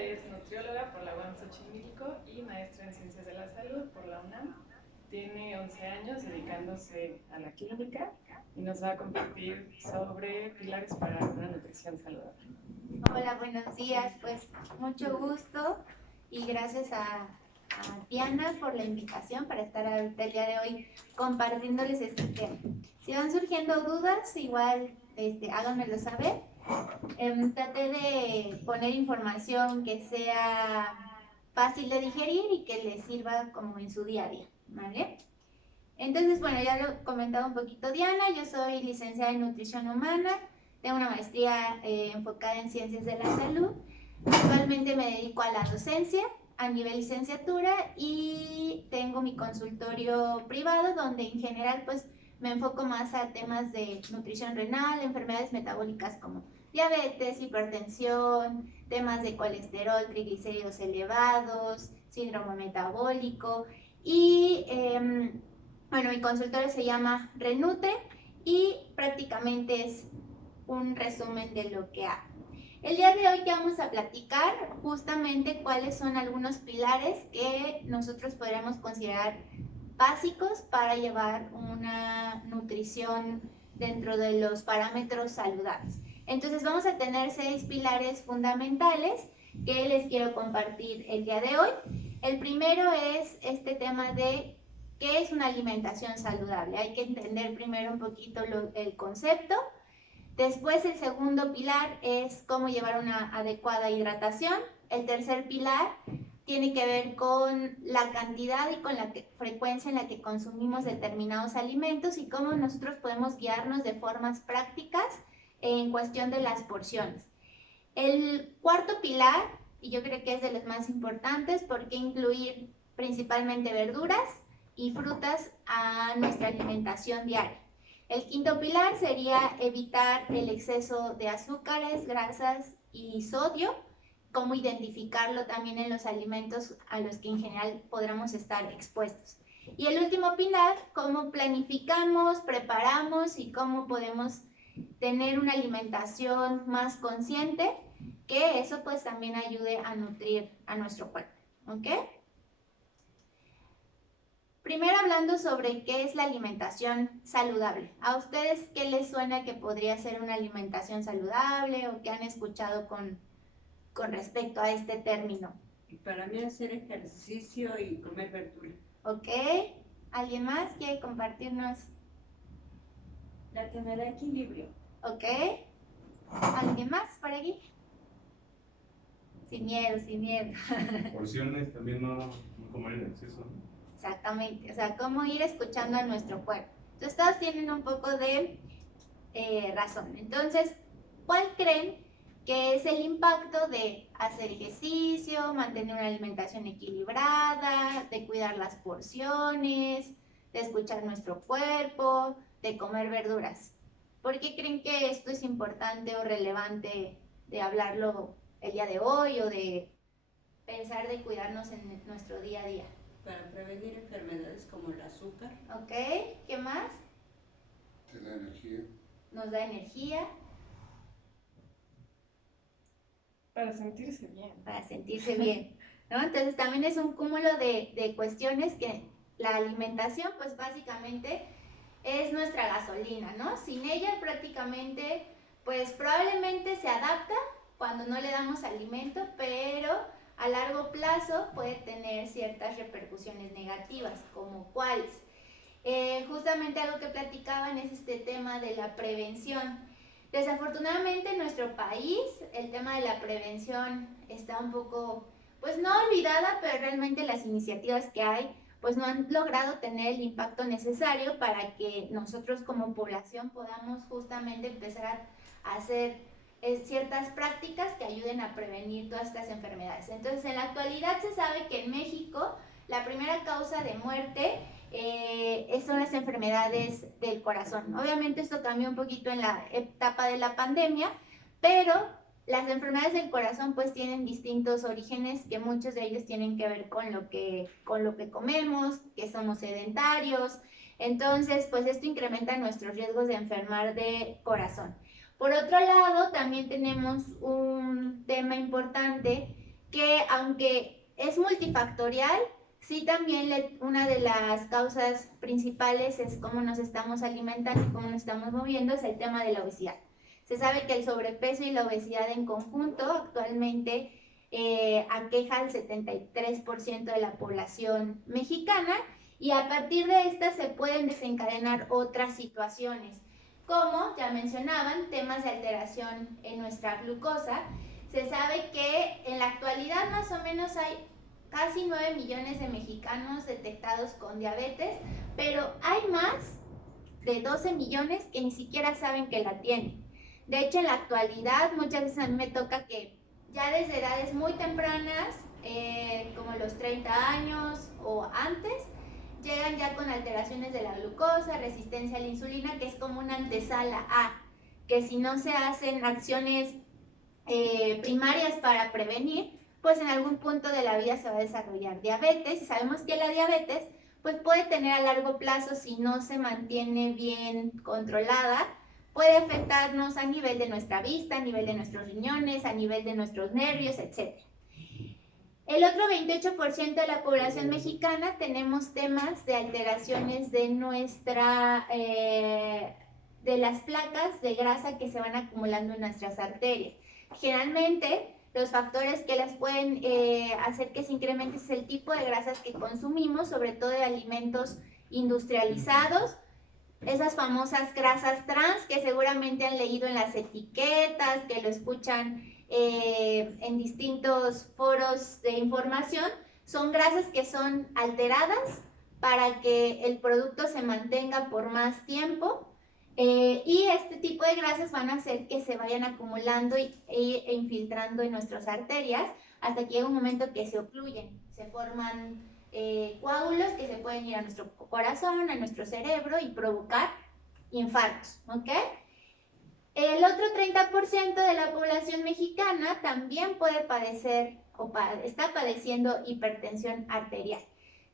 es nutrióloga por la UAM Xochimilco y maestra en Ciencias de la Salud por la UNAM. Tiene 11 años dedicándose a la clínica y nos va a compartir sobre pilares para una nutrición saludable. Hola, buenos días. Pues mucho gusto y gracias a Diana por la invitación para estar ahorita el día de hoy compartiéndoles este tema. Si van surgiendo dudas, igual háganmelo saber. Traté de poner información que sea fácil de digerir y que les sirva como en su día a día, ¿vale? Entonces, bueno, ya lo comentaba un poquito Diana, yo soy licenciada en nutrición humana, tengo una maestría enfocada en ciencias de la salud. Actualmente me dedico a la docencia a nivel licenciatura y tengo mi consultorio privado donde en general pues me enfoco más a temas de nutrición renal, enfermedades metabólicas como diabetes, hipertensión, temas de colesterol, triglicéridos elevados, síndrome metabólico y bueno, mi consultorio se llama Renute y prácticamente es un resumen de lo que hago. El día de hoy te vamos a platicar justamente cuáles son algunos pilares que nosotros podríamos considerar básicos para llevar una nutrición dentro de los parámetros saludables. Entonces vamos a tener 6 pilares fundamentales que les quiero compartir el día de hoy. El primero es este tema de qué es una alimentación saludable. Hay que entender primero un poquito el concepto. Después el segundo pilar es cómo llevar una adecuada hidratación. El tercer pilar tiene que ver con la cantidad y con la frecuencia en la que consumimos determinados alimentos y cómo nosotros podemos guiarnos de formas prácticas en cuestión de las porciones. El cuarto pilar, y yo creo que es de los más importantes, porque incluir principalmente verduras y frutas a nuestra alimentación diaria. El quinto pilar sería evitar el exceso de azúcares, grasas y sodio, cómo identificarlo también en los alimentos a los que en general podremos estar expuestos. Y el último pilar, cómo planificamos, preparamos y cómo podemos tener una alimentación más consciente, que eso pues también ayude a nutrir a nuestro cuerpo, ¿ok? Primero hablando sobre qué es la alimentación saludable. ¿A ustedes qué les suena que podría ser una alimentación saludable o qué han escuchado con respecto a este término? Para mí hacer ejercicio y comer verdura. ¿Ok? ¿Alguien más quiere compartirnos? La que me da equilibrio. ¿Ok? ¿Alguien más por aquí? Sin miedo, sin miedo. Porciones también no comer en exceso. Exactamente, o sea, cómo ir escuchando a nuestro cuerpo. Entonces, todos tienen un poco de razón. Entonces, ¿cuál creen que es el impacto de hacer ejercicio, mantener una alimentación equilibrada, de cuidar las porciones, de escuchar nuestro cuerpo, de comer verduras? ¿Por qué creen que esto es importante o relevante de hablarlo el día de hoy o de pensar de cuidarnos en nuestro día a día? Para prevenir enfermedades como el azúcar. Ok, ¿qué más? Te da energía. Nos da energía. Para sentirse bien. Para sentirse bien, ¿no? Entonces también es un cúmulo de cuestiones que la alimentación pues básicamente es nuestra gasolina, ¿no? Sin ella prácticamente pues probablemente se adapta cuando no le damos alimento, pero a largo plazo puede tener ciertas repercusiones negativas, como cuáles. Justamente algo que platicaban es este tema de la prevención. Desafortunadamente en nuestro país el tema de la prevención está un poco, pues no olvidada, pero realmente las iniciativas que hay pues no han logrado tener el impacto necesario para que nosotros como población podamos justamente empezar a hacer ciertas prácticas que ayuden a prevenir todas estas enfermedades. Entonces, en la actualidad se sabe que en México la primera causa de muerte son las enfermedades del corazón. Obviamente esto cambió un poquito en la etapa de la pandemia, pero las enfermedades del corazón pues tienen distintos orígenes, que muchos de ellos tienen que ver con lo que comemos, que somos sedentarios. Entonces, pues esto incrementa nuestros riesgos de enfermar de corazón. Por otro lado, también tenemos un tema importante que aunque es multifactorial, sí también una de las causas principales es cómo nos estamos alimentando y cómo nos estamos moviendo, es el tema de la obesidad. Se sabe que el sobrepeso y la obesidad en conjunto actualmente aqueja al 73% de la población mexicana, y a partir de estas se pueden desencadenar otras situaciones, como ya mencionaban, temas de alteración en nuestra glucosa. Se sabe que en la actualidad más o menos hay casi 9 millones de mexicanos detectados con diabetes, pero hay más de 12 millones que ni siquiera saben que la tienen. De hecho, en la actualidad muchas veces a mí me toca que ya desde edades muy tempranas, como los 30 años o antes, llegan ya con alteraciones de la glucosa, resistencia a la insulina, que es como una antesala a que si no se hacen acciones primarias para prevenir, pues en algún punto de la vida se va a desarrollar diabetes, y sabemos que la diabetes pues puede tener a largo plazo, si no se mantiene bien controlada, puede afectarnos a nivel de nuestra vista, a nivel de nuestros riñones, a nivel de nuestros nervios, etc. El otro 28% de la población mexicana tenemos temas de alteraciones de de las placas de grasa que se van acumulando en nuestras arterias. Generalmente, los factores que las pueden hacer que se incremente es el tipo de grasas que consumimos, sobre todo de alimentos industrializados, esas famosas grasas trans que seguramente han leído en las etiquetas, que lo escuchan en distintos foros de información. Son grasas que son alteradas para que el producto se mantenga por más tiempo, y este tipo de grasas van a hacer que se vayan acumulando e infiltrando en nuestras arterias hasta que llega un momento que se ocluyen, se forman coágulos que se pueden ir a nuestro corazón, a nuestro cerebro y provocar infartos, ¿ok? El otro 30% de la población mexicana también puede padecer o está padeciendo hipertensión arterial,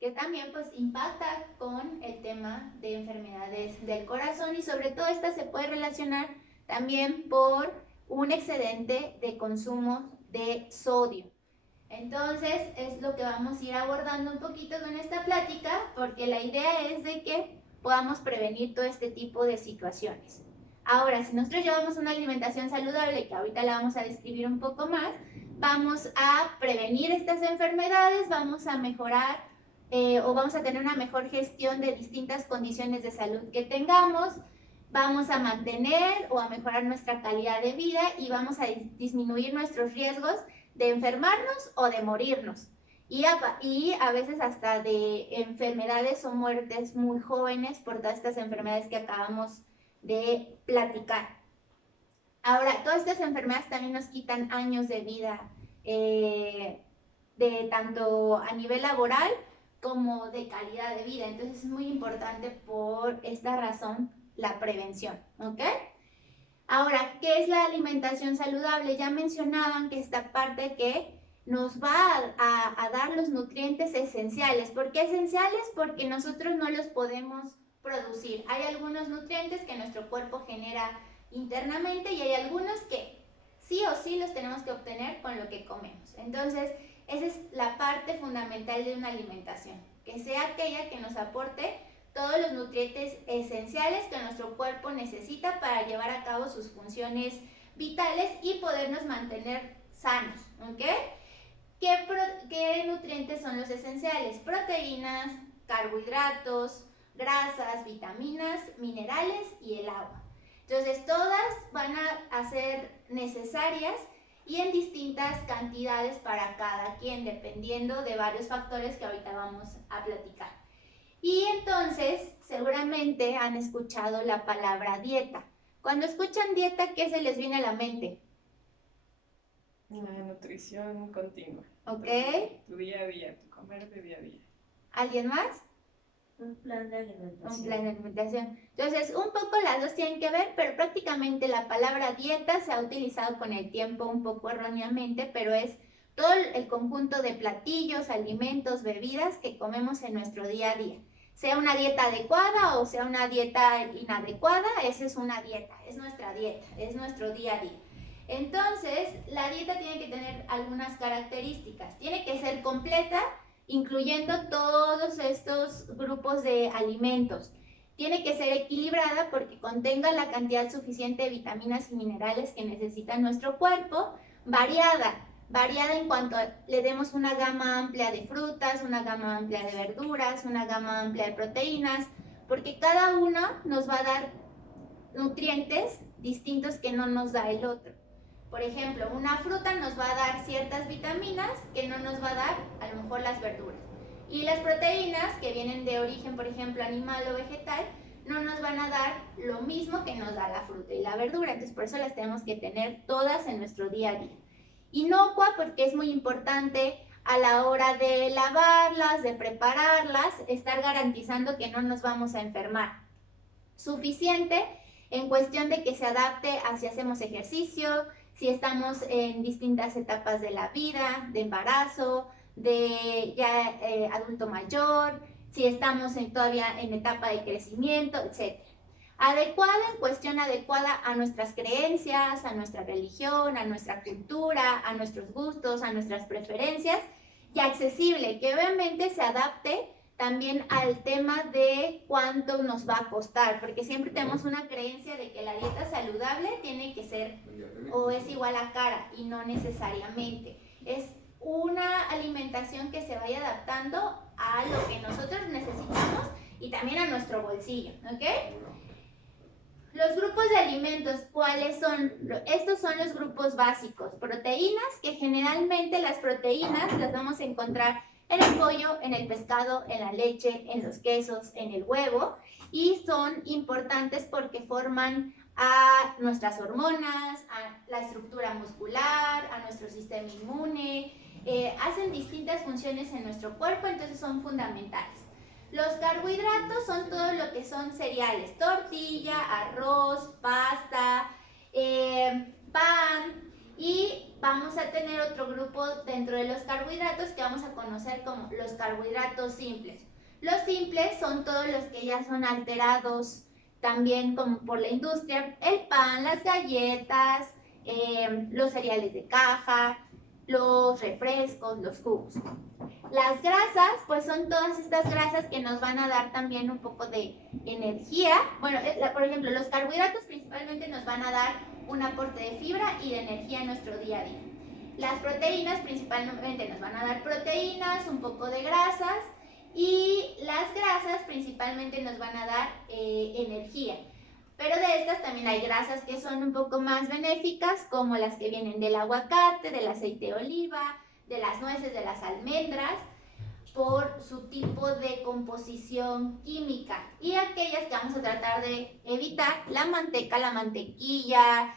que también pues impacta con el tema de enfermedades del corazón, y sobre todo esta se puede relacionar también por un excedente de consumo de sodio. Entonces es lo que vamos a ir abordando un poquito con esta plática, porque la idea es de que podamos prevenir todo este tipo de situaciones. Ahora, si nosotros llevamos una alimentación saludable, que ahorita la vamos a describir un poco más, vamos a prevenir estas enfermedades, vamos a mejorar o vamos a tener una mejor gestión de distintas condiciones de salud que tengamos, vamos a mantener o a mejorar nuestra calidad de vida y vamos a disminuir nuestros riesgos de enfermarnos o de morirnos, y a veces hasta de enfermedades o muertes muy jóvenes por todas estas enfermedades que acabamos de platicar. Ahora, todas estas enfermedades también nos quitan años de vida, de tanto a nivel laboral como de calidad de vida. Entonces es muy importante por esta razón la prevención, ¿ok? Ahora, ¿qué es la alimentación saludable? Ya mencionaban que esta parte que nos va a dar los nutrientes esenciales. ¿Por qué esenciales? Porque nosotros no los podemos producir. Hay algunos nutrientes que nuestro cuerpo genera internamente y hay algunos que sí o sí los tenemos que obtener con lo que comemos. Entonces, esa es la parte fundamental de una alimentación, que sea aquella que nos aporte todos los nutrientes esenciales que nuestro cuerpo necesita para llevar a cabo sus funciones vitales y podernos mantener sanos, ¿ok? ¿Qué nutrientes son los esenciales? Proteínas, carbohidratos, grasas, vitaminas, minerales y el agua. Entonces, todas van a ser necesarias y en distintas cantidades para cada quien, dependiendo de varios factores que ahorita vamos a platicar. Y entonces, seguramente han escuchado la palabra dieta. Cuando escuchan dieta, ¿qué se les viene a la mente? La nutrición continua. ¿Ok? Tu día a día, tu comer de día a día. ¿Alguien más? Un plan de alimentación. Un plan de alimentación. Entonces, un poco las dos tienen que ver, pero prácticamente la palabra dieta se ha utilizado con el tiempo un poco erróneamente, pero es todo el conjunto de platillos, alimentos, bebidas que comemos en nuestro día a día. Sea una dieta adecuada o sea una dieta inadecuada, esa es una dieta, es nuestra dieta, es nuestro día a día. Entonces, la dieta tiene que tener algunas características. Tiene que ser completa, incluyendo todos estos grupos de alimentos. Tiene que ser equilibrada porque contenga la cantidad suficiente de vitaminas y minerales que necesita nuestro cuerpo. Variada en cuanto le demos una gama amplia de frutas, una gama amplia de verduras, una gama amplia de proteínas, porque cada uno nos va a dar nutrientes distintos que no nos da el otro. Por ejemplo, una fruta nos va a dar ciertas vitaminas que no nos va a dar a lo mejor las verduras. Y las proteínas que vienen de origen, por ejemplo, animal o vegetal, no nos van a dar lo mismo que nos da la fruta y la verdura. Entonces, por eso las tenemos que tener todas en nuestro día a día. Inocua, porque es muy importante a la hora de lavarlas, de prepararlas, estar garantizando que no nos vamos a enfermar. Suficiente en cuestión de que se adapte a si hacemos ejercicio, si estamos en distintas etapas de la vida, de embarazo, de ya adulto mayor, si estamos todavía en etapa de crecimiento, etc. Adecuada en cuestión adecuada a nuestras creencias, a nuestra religión, a nuestra cultura, a nuestros gustos, a nuestras preferencias, y accesible, que obviamente se adapte también al tema de cuánto nos va a costar, porque siempre tenemos una creencia de que la dieta saludable tiene que ser o es igual a cara, y no necesariamente. Es una alimentación que se vaya adaptando a lo que nosotros necesitamos y también a nuestro bolsillo, ¿ok? Los grupos de alimentos, ¿cuáles son? Estos son los grupos básicos. Proteínas, que generalmente las proteínas las vamos a encontrar en el pollo, en el pescado, en la leche, en los quesos, en el huevo, y son importantes porque forman a nuestras hormonas, a la estructura muscular, a nuestro sistema inmune, hacen distintas funciones en nuestro cuerpo, entonces son fundamentales. Los carbohidratos son todo lo que son cereales, tortilla, arroz, pasta, pan, y vamos a tener otro grupo dentro de los carbohidratos que vamos a conocer como los carbohidratos simples. Los simples son todos los que ya son alterados también como por la industria, el pan, las galletas, los cereales de caja, los refrescos, los jugos. Las grasas, pues son todas estas grasas que nos van a dar también un poco de energía. Bueno, por ejemplo, los carbohidratos principalmente nos van a dar un aporte de fibra y de energía en nuestro día a día. Las proteínas principalmente nos van a dar proteínas, un poco de grasas, y las grasas principalmente nos van a dar energía. Pero de estas también hay grasas que son un poco más benéficas, como las que vienen del aguacate, del aceite de oliva, de las nueces, de las almendras, por su tipo de composición química. Y aquellas que vamos a tratar de evitar, la manteca, la mantequilla,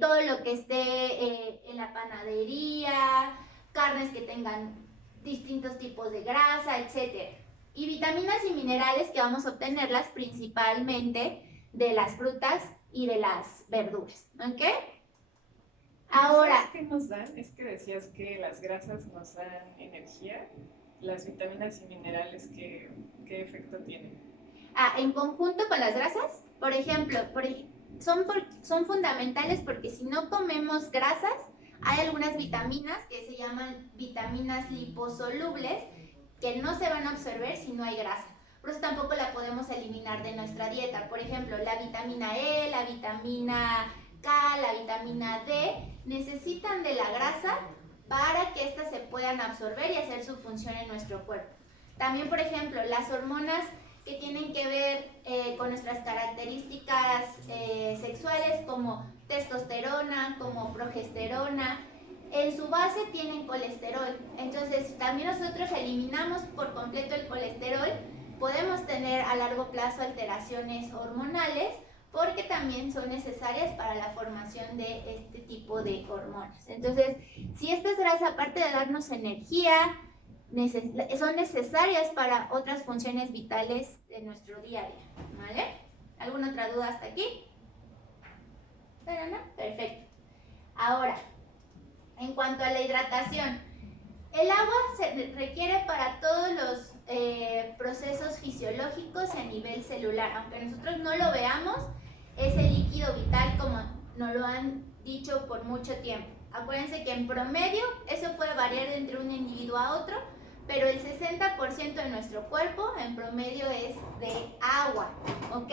todo lo que esté en la panadería, carnes que tengan distintos tipos de grasa, etc. Y vitaminas y minerales que vamos a obtenerlas principalmente de las frutas y de las verduras, ¿ok? Ahora, ¿qué nos dan? Es que decías que las grasas nos dan energía, las vitaminas y minerales, ¿qué efecto tienen? En conjunto con las grasas, por ejemplo, son fundamentales porque si no comemos grasas, hay algunas vitaminas que se llaman vitaminas liposolubles que no se van a absorber si no hay grasa. Por eso tampoco la podemos eliminar de nuestra dieta. Por ejemplo, la vitamina E, la vitamina K, la vitamina D, necesitan de la grasa para que éstas se puedan absorber y hacer su función en nuestro cuerpo. También, por ejemplo, las hormonas que tienen que ver con nuestras características sexuales, como testosterona, como progesterona, en su base tienen colesterol. Entonces, si también nosotros eliminamos por completo el colesterol, podemos tener a largo plazo alteraciones hormonales, porque también son necesarias para la formación de este tipo de hormonas. Entonces, si estas grasas, aparte de darnos energía, son necesarias para otras funciones vitales de nuestro día a día, ¿vale? ¿Alguna otra duda hasta aquí? ¿Pero no? Perfecto. Ahora, en cuanto a la hidratación, el agua se requiere para todos los procesos fisiológicos y a nivel celular. Aunque nosotros no lo veamos, es el líquido vital, como nos lo han dicho por mucho tiempo. Acuérdense que en promedio eso puede variar de entre un individuo a otro, pero el 60% de nuestro cuerpo en promedio es de agua, ¿ok?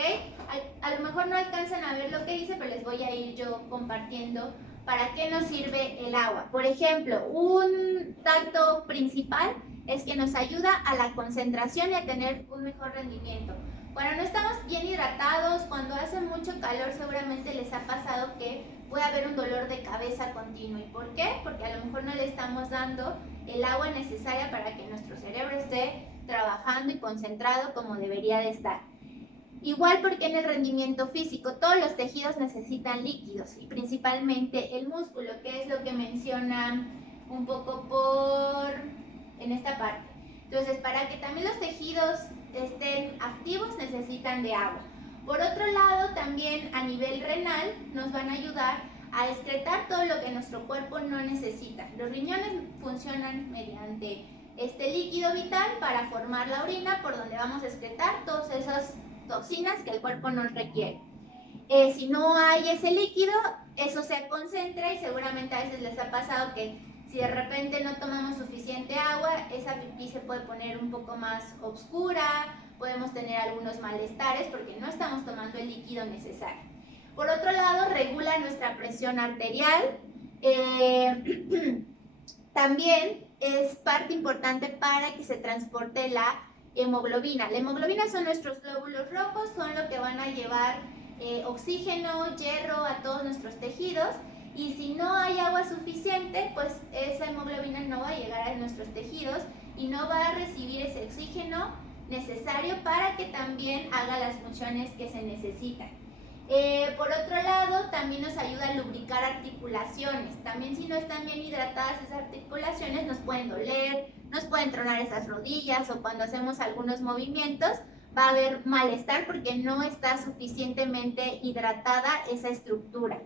A lo mejor no alcanzan a ver lo que dice, pero les voy a ir yo compartiendo para qué nos sirve el agua. Por ejemplo, un dato principal es que nos ayuda a la concentración y a tener un mejor rendimiento. Cuando no estamos bien hidratados, cuando hace mucho calor, seguramente les ha pasado que puede haber un dolor de cabeza continuo. ¿Y por qué? Porque a lo mejor no le estamos dando el agua necesaria para que nuestro cerebro esté trabajando y concentrado como debería de estar. Igual porque en el rendimiento físico todos los tejidos necesitan líquidos y principalmente el músculo, que es lo que mencionan un poco en esta parte. Entonces, para que también los tejidos estén activos necesitan de agua. Por otro lado, también a nivel renal nos van a ayudar a excretar todo lo que nuestro cuerpo no necesita. Los riñones funcionan mediante este líquido vital para formar la orina, por donde vamos a excretar todas esas toxinas que el cuerpo nos requiere. Si no hay ese líquido, eso se concentra y seguramente a veces les ha pasado que si de repente no tomamos suficiente agua, esa pipí se puede poner un poco más oscura, podemos tener algunos malestares porque no estamos tomando el líquido necesario. Por otro lado, regula nuestra presión arterial. También es parte importante para que se transporte la hemoglobina. La hemoglobina son nuestros glóbulos rojos, son lo que van a llevar oxígeno, hierro a todos nuestros tejidos. Y si no hay agua suficiente, pues esa hemoglobina no va a llegar a nuestros tejidos y no va a recibir ese oxígeno necesario para que también haga las funciones que se necesitan. Por otro lado, también nos ayuda a lubricar articulaciones. También si no están bien hidratadas esas articulaciones nos pueden doler, nos pueden tronar esas rodillas o cuando hacemos algunos movimientos va a haber malestar porque no está suficientemente hidratada esa estructura.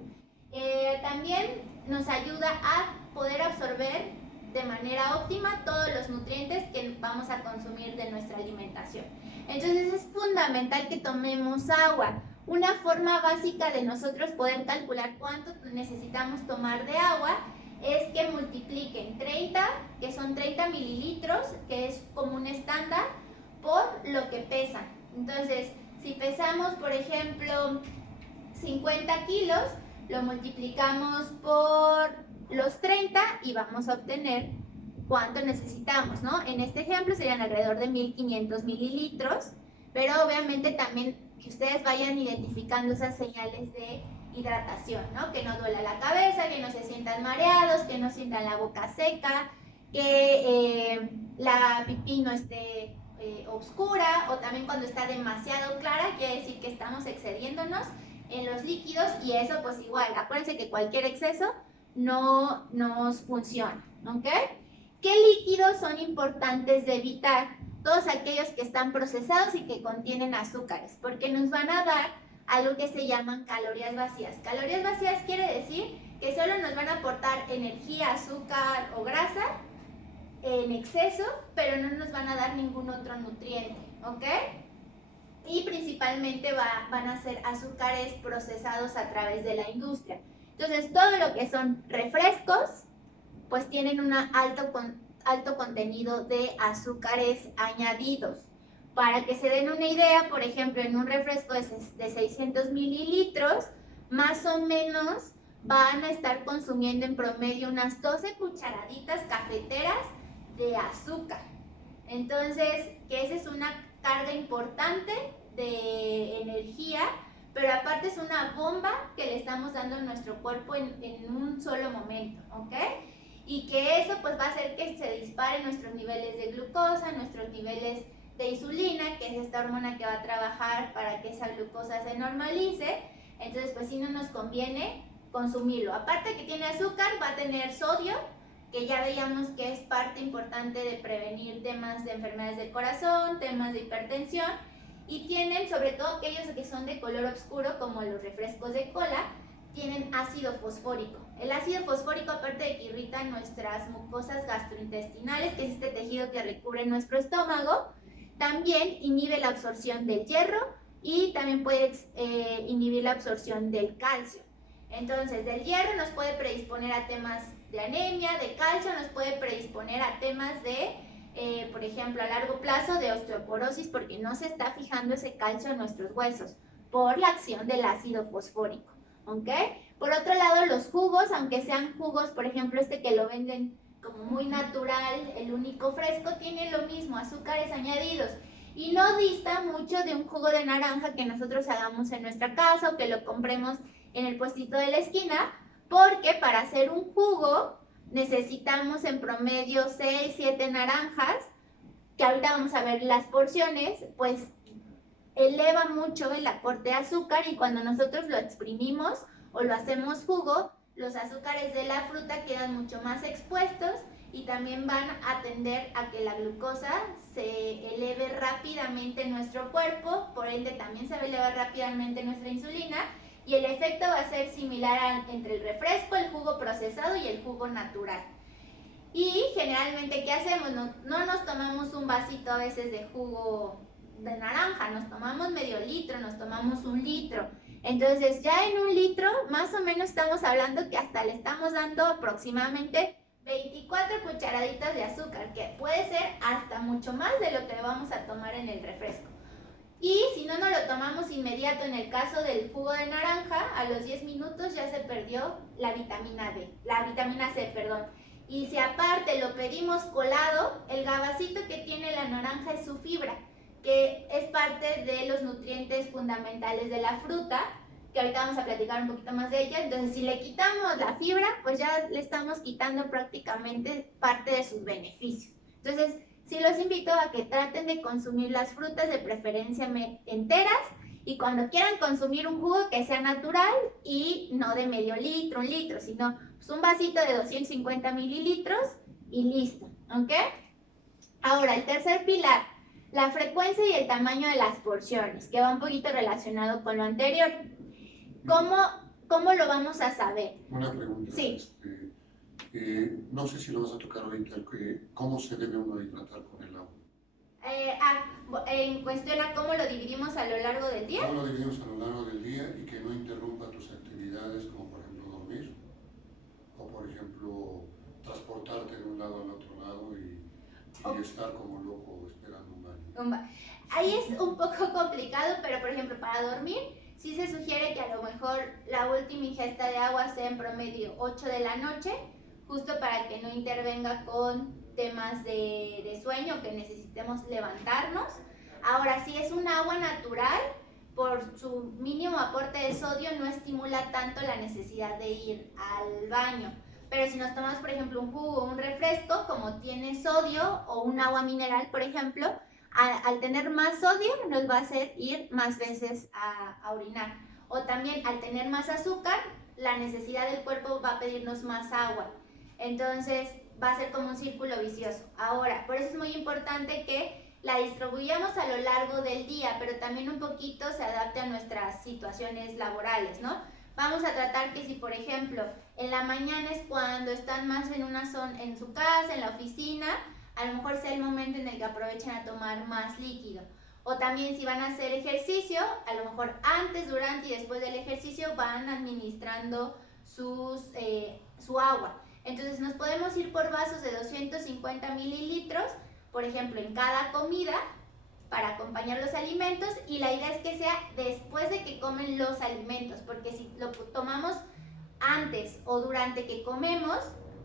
También nos ayuda a poder absorber de manera óptima todos los nutrientes que vamos a consumir de nuestra alimentación. Entonces es fundamental que tomemos agua. Una forma básica de nosotros poder calcular cuánto necesitamos tomar de agua es que multipliquen 30, que son 30 mililitros, que es como un estándar, por lo que pesan. Entonces, si pesamos, por ejemplo, 50 kilos, lo multiplicamos por los 30 y vamos a obtener cuánto necesitamos, ¿no? En este ejemplo serían alrededor de 1500 mililitros, pero obviamente también que ustedes vayan identificando esas señales de hidratación, ¿no? Que no duela la cabeza, que no se sientan mareados, que no sientan la boca seca, que la pipí no esté oscura o también cuando está demasiado clara, quiere decir que estamos excediéndonos en los líquidos y eso pues igual, acuérdense que cualquier exceso no nos funciona, ¿ok? ¿Qué líquidos son importantes de evitar? Todos aquellos que están procesados y que contienen azúcares, porque nos van a dar algo que se llaman calorías vacías. Calorías vacías quiere decir que solo nos van a aportar energía, azúcar o grasa en exceso, pero no nos van a dar ningún otro nutriente, ¿ok? Y principalmente van a ser azúcares procesados a través de la industria. Entonces, todo lo que son refrescos, pues tienen un alto contenido de azúcares añadidos. Para que se den una idea, por ejemplo, en un refresco de 600 mililitros, más o menos van a estar consumiendo en promedio unas 12 cucharaditas cafeteras de azúcar. Entonces, que esa es una carga importante de energía, pero aparte es una bomba que le estamos dando a nuestro cuerpo en un solo momento, ¿ok? Y que eso pues va a hacer que se disparen nuestros niveles de glucosa, nuestros niveles de insulina, que es esta hormona que va a trabajar para que esa glucosa se normalice. Entonces pues sí no nos conviene consumirlo. Aparte que tiene azúcar, va a tener sodio, que ya veíamos que es parte importante de prevenir temas de enfermedades del corazón, temas de hipertensión, y tienen, sobre todo aquellos que son de color oscuro, como los refrescos de cola, tienen ácido fosfórico. El ácido fosfórico, aparte de que irrita nuestras mucosas gastrointestinales, que es este tejido que recubre nuestro estómago, también inhibe la absorción del hierro y también puede inhibir la absorción del calcio. Entonces, del hierro nos puede predisponer a temas de anemia, de calcio, nos puede predisponer a temas de, por ejemplo, a largo plazo de osteoporosis, porque no se está fijando ese calcio en nuestros huesos por la acción del ácido fosfórico, ¿ok? Por otro lado, los jugos, aunque sean jugos, por ejemplo, este que lo venden como muy natural, el único fresco, tiene lo mismo, azúcares añadidos. Y no dista mucho de un jugo de naranja que nosotros hagamos en nuestra casa o que lo compremos en el puestito de la esquina, porque para hacer un jugo necesitamos en promedio 6, 7 naranjas, que ahorita vamos a ver las porciones, pues eleva mucho el aporte de azúcar y cuando nosotros lo exprimimos o lo hacemos jugo, los azúcares de la fruta quedan mucho más expuestos y también van a tender a que la glucosa se eleve rápidamente en nuestro cuerpo, por ende también se va a elevar rápidamente nuestra insulina y el efecto va a ser similar entre el refresco, el jugo procesado y el jugo natural. Y generalmente, ¿qué hacemos? No nos tomamos un vasito a veces de jugo de naranja, nos tomamos medio litro, nos tomamos 1 litro. Entonces ya en 1 litro más o menos estamos hablando que hasta le estamos dando aproximadamente 24 cucharaditas de azúcar, que puede ser hasta mucho más de lo que vamos a tomar en el refresco. Y si no nos lo tomamos inmediato, en el caso del jugo de naranja, a los 10 minutos ya se perdió la vitamina C, perdón. Y si aparte lo pedimos colado, el gabacito que tiene la naranja es su fibra, que es parte de los nutrientes fundamentales de la fruta, que ahorita vamos a platicar un poquito más de ella. Entonces, si le quitamos la fibra, pues ya le estamos quitando prácticamente parte de sus beneficios. Entonces, sí los invito a que traten de consumir las frutas, de preferencia enteras, y cuando quieran consumir un jugo que sea natural y no de medio litro, 1 litro, sino pues un vasito de 250 mililitros y listo, ¿ok? Ahora, el tercer pilar, la frecuencia y el tamaño de las porciones, que va un poquito relacionado con lo anterior. ¿Cómo lo vamos a saber? Una pregunta. Sí. No sé si lo vas a tocar ahorita, ¿cómo se debe uno hidratar con el agua? En cuestión a cómo lo dividimos a lo largo del día. ¿Cómo lo dividimos a lo largo del día y que no interrumpa tus actividades, como por ejemplo dormir? O por ejemplo, transportarte de un lado al otro lado y estar como loco esperando un baño. Ahí es un poco complicado, pero por ejemplo, para dormir, sí se sugiere que a lo mejor la última ingesta de agua sea en promedio 8 de la noche, justo para que no intervenga con temas de sueño, que necesitemos levantarnos. Ahora, si es un agua natural, por su mínimo aporte de sodio no estimula tanto la necesidad de ir al baño. Pero si nos tomamos, por ejemplo, un jugo o un refresco, como tiene sodio, o un agua mineral, por ejemplo, al tener más sodio nos va a hacer ir más veces a orinar. O también al tener más azúcar, la necesidad del cuerpo va a pedirnos más agua. Entonces va a ser como un círculo vicioso. Ahora, por eso es muy importante que la distribuyamos a lo largo del día, pero también un poquito se adapte a nuestras situaciones laborales, ¿no? Vamos a tratar que si, por ejemplo, en la mañana es cuando están más en una zona, en su casa, en la oficina, a lo mejor sea el momento en el que aprovechen a tomar más líquido. O también si van a hacer ejercicio, a lo mejor antes, durante y después del ejercicio van administrando su agua. Entonces nos podemos ir por vasos de 250 mililitros, por ejemplo, en cada comida, para acompañar los alimentos, y la idea es que sea después de que comen los alimentos, porque si lo tomamos antes o durante que comemos,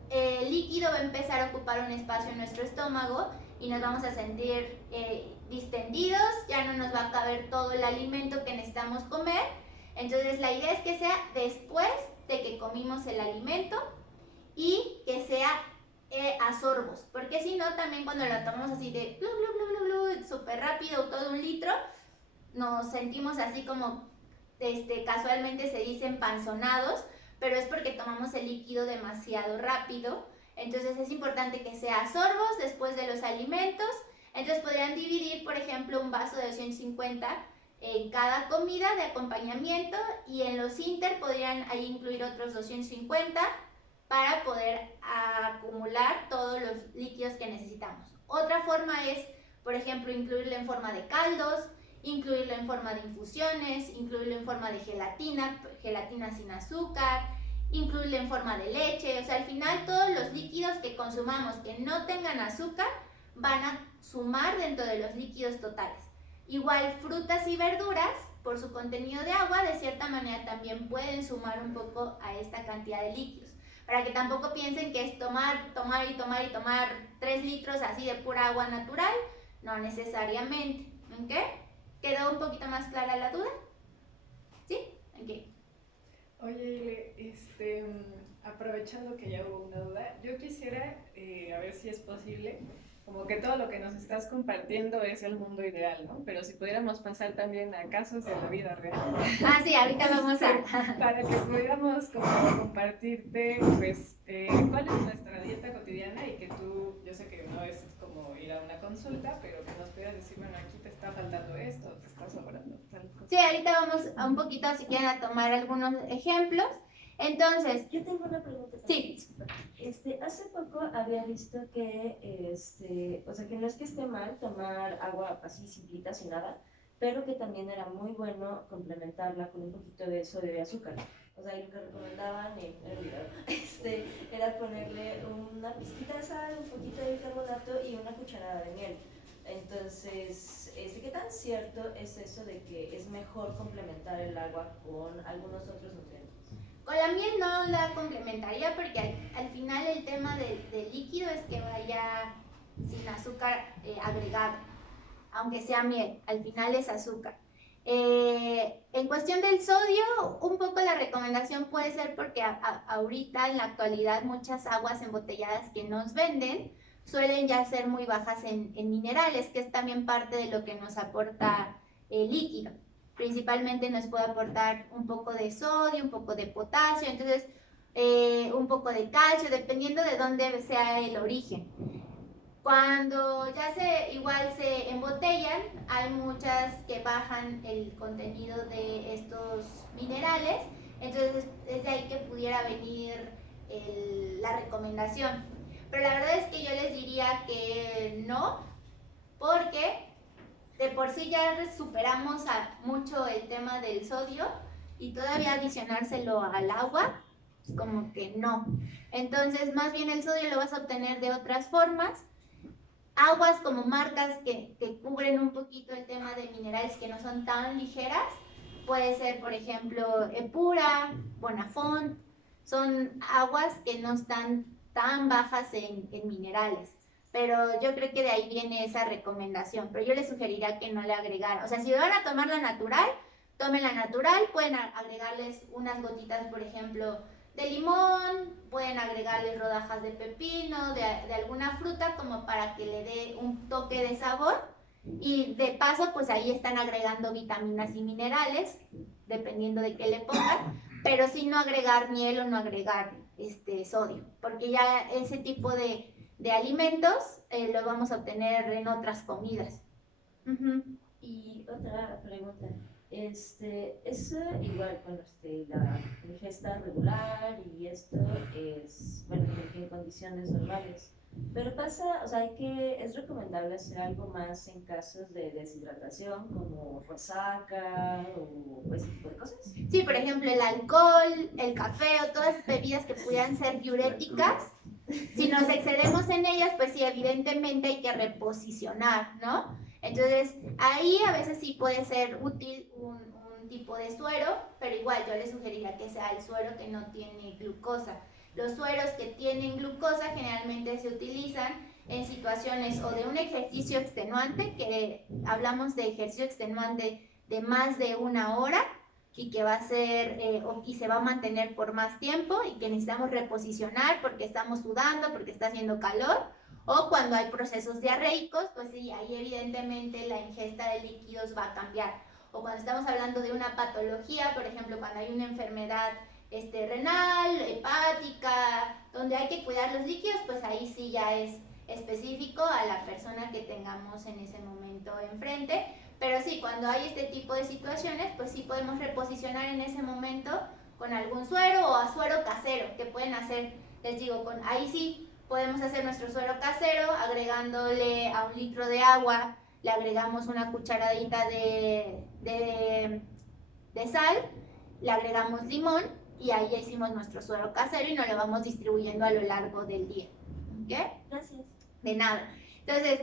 el líquido va a empezar a ocupar un espacio en nuestro estómago y nos vamos a sentir distendidos, ya no nos va a caber todo el alimento que necesitamos comer. Entonces la idea es que sea después de que comimos el alimento y que sea a sorbos, porque si no, también cuando lo tomamos así de blu, blu, blu, blu, blu, súper rápido, todo 1 litro, nos sentimos así como, casualmente se dicen panzonados, pero es porque tomamos el líquido demasiado rápido. Entonces es importante que sea a sorbos después de los alimentos. Entonces podrían dividir, por ejemplo, un vaso de 250 en cada comida de acompañamiento, y en los inter podrían ahí incluir otros 250 para poder acumular todos los líquidos que necesitamos. Otra forma es, por ejemplo, incluirlo en forma de caldos, incluirlo en forma de infusiones, incluirlo en forma de gelatina sin azúcar, incluirlo en forma de leche. O sea, al final todos los líquidos que consumamos que no tengan azúcar van a sumar dentro de los líquidos totales. Igual frutas y verduras, por su contenido de agua, de cierta manera también pueden sumar un poco a esta cantidad de líquidos. Para que tampoco piensen que es tomar 3 litros así de pura agua natural, no necesariamente. ¿Ok? ¿Quedó un poquito más clara la duda? ¿Sí? Ok. Oye, Ile, aprovechando que ya hubo una duda, yo quisiera, a ver si es posible, como que todo lo que nos estás compartiendo es el mundo ideal, ¿no? Pero si pudiéramos pasar también a casos de la vida real. Ah, sí, ahorita vamos a... Para que pudiéramos como compartirte, pues, cuál es nuestra dieta cotidiana y que tú, yo sé que no es como ir a una consulta, pero que nos pudieras decir, bueno, aquí te está faltando esto, te está sobrando tal cosa. Sí, ahorita vamos a un poquito, si quieren, a tomar algunos ejemplos. Entonces, Yo tengo una pregunta sí. también. Hace poco había visto que, o sea, que no es que esté mal tomar agua así simplita, sin nada, pero que también era muy bueno complementarla con un poquito de sodio y azúcar. O sea, y lo que recomendaban, me he olvidado, era ponerle una pizquita de sal, un poquito de bicarbonato y una cucharada de miel. Entonces, ¿qué tan cierto es eso de que es mejor complementar el agua con algunos otros nutrientes? Con la miel no la complementaría porque al final el tema del líquido es que vaya sin azúcar agregado, aunque sea miel, al final es azúcar. En cuestión del sodio, un poco la recomendación puede ser porque ahorita en la actualidad muchas aguas embotelladas que nos venden suelen ya ser muy bajas en minerales, que es también parte de lo que nos aporta el líquido. Principalmente nos puede aportar un poco de sodio, un poco de potasio, entonces un poco de calcio, dependiendo de dónde sea el origen. Cuando ya igual se embotellan, hay muchas que bajan el contenido de estos minerales, entonces es de ahí que pudiera venir la recomendación. Pero la verdad es que yo les diría que no, porque de por sí ya superamos mucho el tema del sodio y todavía adicionárselo al agua, como que no. Entonces, más bien el sodio lo vas a obtener de otras formas. Aguas como marcas que cubren un poquito el tema de minerales que no son tan ligeras, puede ser, por ejemplo, Epura, Bonafont, son aguas que no están tan bajas en minerales. Pero yo creo que de ahí viene esa recomendación, pero yo les sugeriría que no le agregaran. O sea, si van a tomar la natural, tomen la natural, pueden agregarles unas gotitas, por ejemplo, de limón, pueden agregarles rodajas de pepino, de alguna fruta, como para que le dé un toque de sabor. Y de paso, pues ahí están agregando vitaminas y minerales, dependiendo de qué le pongan, pero sí no agregar miel o no agregar sodio, porque ya ese tipo de alimentos lo vamos a obtener en otras comidas. Y otra pregunta, es igual, bueno, la ingesta regular y esto es, bueno, en condiciones normales, pero pasa, o sea, es recomendable hacer algo más en casos de deshidratación, como resaca o ese tipo de cosas. Sí, por ejemplo, el alcohol, el café o todas las bebidas que pudieran ser diuréticas, si nos excedemos en ellas, pues sí, evidentemente hay que reposicionar, ¿no? Entonces, ahí a veces sí puede ser útil un tipo de suero, pero igual yo les sugeriría que sea el suero que no tiene glucosa. Los sueros que tienen glucosa generalmente se utilizan en situaciones o de un ejercicio extenuante, que hablamos de ejercicio extenuante de más de 1 hora, y que va a ser y se va a mantener por más tiempo y que necesitamos reposicionar porque estamos sudando, porque está haciendo calor, o cuando hay procesos diarreicos, pues sí, ahí evidentemente la ingesta de líquidos va a cambiar. O cuando estamos hablando de una patología, por ejemplo, cuando hay una enfermedad renal, hepática, donde hay que cuidar los líquidos, pues ahí sí ya es específico a la persona que tengamos en ese momento enfrente. Pero sí, cuando hay este tipo de situaciones, pues sí podemos reposicionar en ese momento con algún suero o a suero casero, que pueden hacer, les digo, ahí sí podemos hacer nuestro suero casero agregándole a 1 litro de agua le agregamos una cucharadita de sal, le agregamos limón y ahí ya hicimos nuestro suero casero y nos lo vamos distribuyendo a lo largo del día. ¿Ok? Gracias. De nada. Entonces,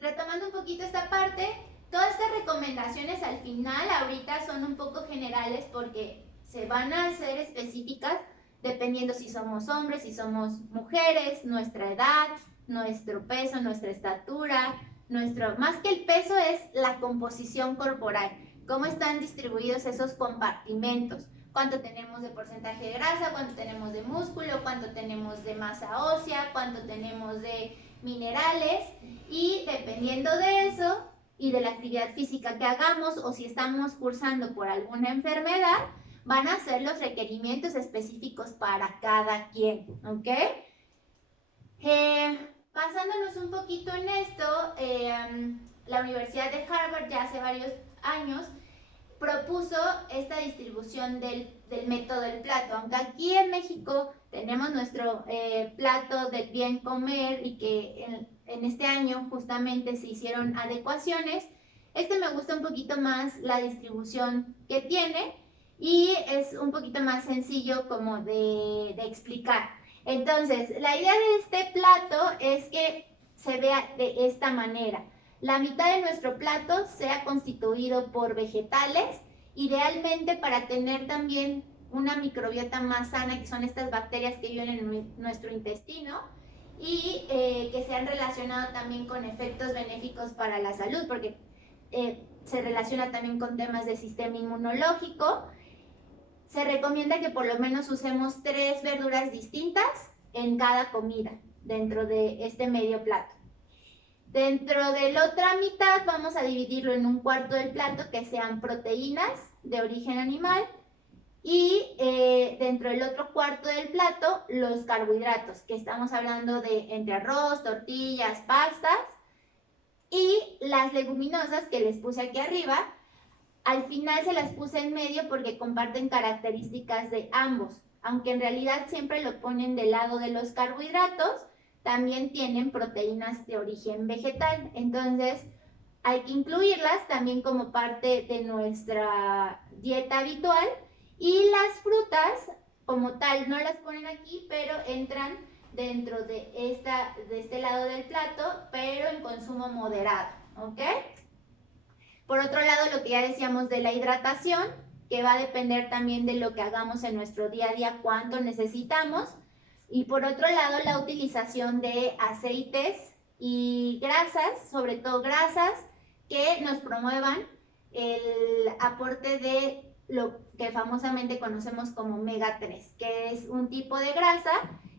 retomando un poquito esta parte, todas estas recomendaciones al final ahorita son un poco generales porque se van a hacer específicas dependiendo si somos hombres, si somos mujeres, nuestra edad, nuestro peso, nuestra estatura, más que el peso es la composición corporal, cómo están distribuidos esos compartimentos, cuánto tenemos de porcentaje de grasa, cuánto tenemos de músculo, cuánto tenemos de masa ósea, cuánto tenemos de minerales, y dependiendo de eso y de la actividad física que hagamos o si estamos cursando por alguna enfermedad, van a ser los requerimientos específicos para cada quien, ¿ok? Basándonos un poquito en esto, la Universidad de Harvard ya hace varios años propuso esta distribución del método del plato, aunque aquí en México tenemos nuestro plato del bien comer y que en este año justamente se hicieron adecuaciones. Me gusta un poquito más la distribución que tiene y es un poquito más sencillo como de explicar. Entonces, la idea de este plato es que se vea de esta manera. La mitad de nuestro plato sea constituido por vegetales, idealmente para tener también una microbiota más sana, que son estas bacterias que viven en nuestro intestino, y que se han relacionado también con efectos benéficos para la salud, porque se relaciona también con temas del sistema inmunológico. Se recomienda que por lo menos usemos 3 verduras distintas en cada comida dentro de este medio plato. Dentro de la otra mitad vamos a dividirlo en un cuarto del plato que sean proteínas de origen animal y dentro del otro cuarto del plato los carbohidratos, que estamos hablando de entre arroz, tortillas, pastas, y las leguminosas que les puse aquí arriba. Al final se las puse en medio porque comparten características de ambos, aunque en realidad siempre lo ponen del lado de los carbohidratos, también tienen proteínas de origen vegetal, entonces hay que incluirlas también como parte de nuestra dieta habitual. Y las frutas como tal no las ponen aquí, pero entran dentro de este lado del plato, pero en consumo moderado, ¿ok? Por otro lado, lo que ya decíamos de la hidratación, que va a depender también de lo que hagamos en nuestro día a día, cuánto necesitamos. Y por otro lado, la utilización de aceites y grasas, sobre todo grasas, que nos promuevan el aporte de lo que famosamente conocemos como omega 3, que es un tipo de grasa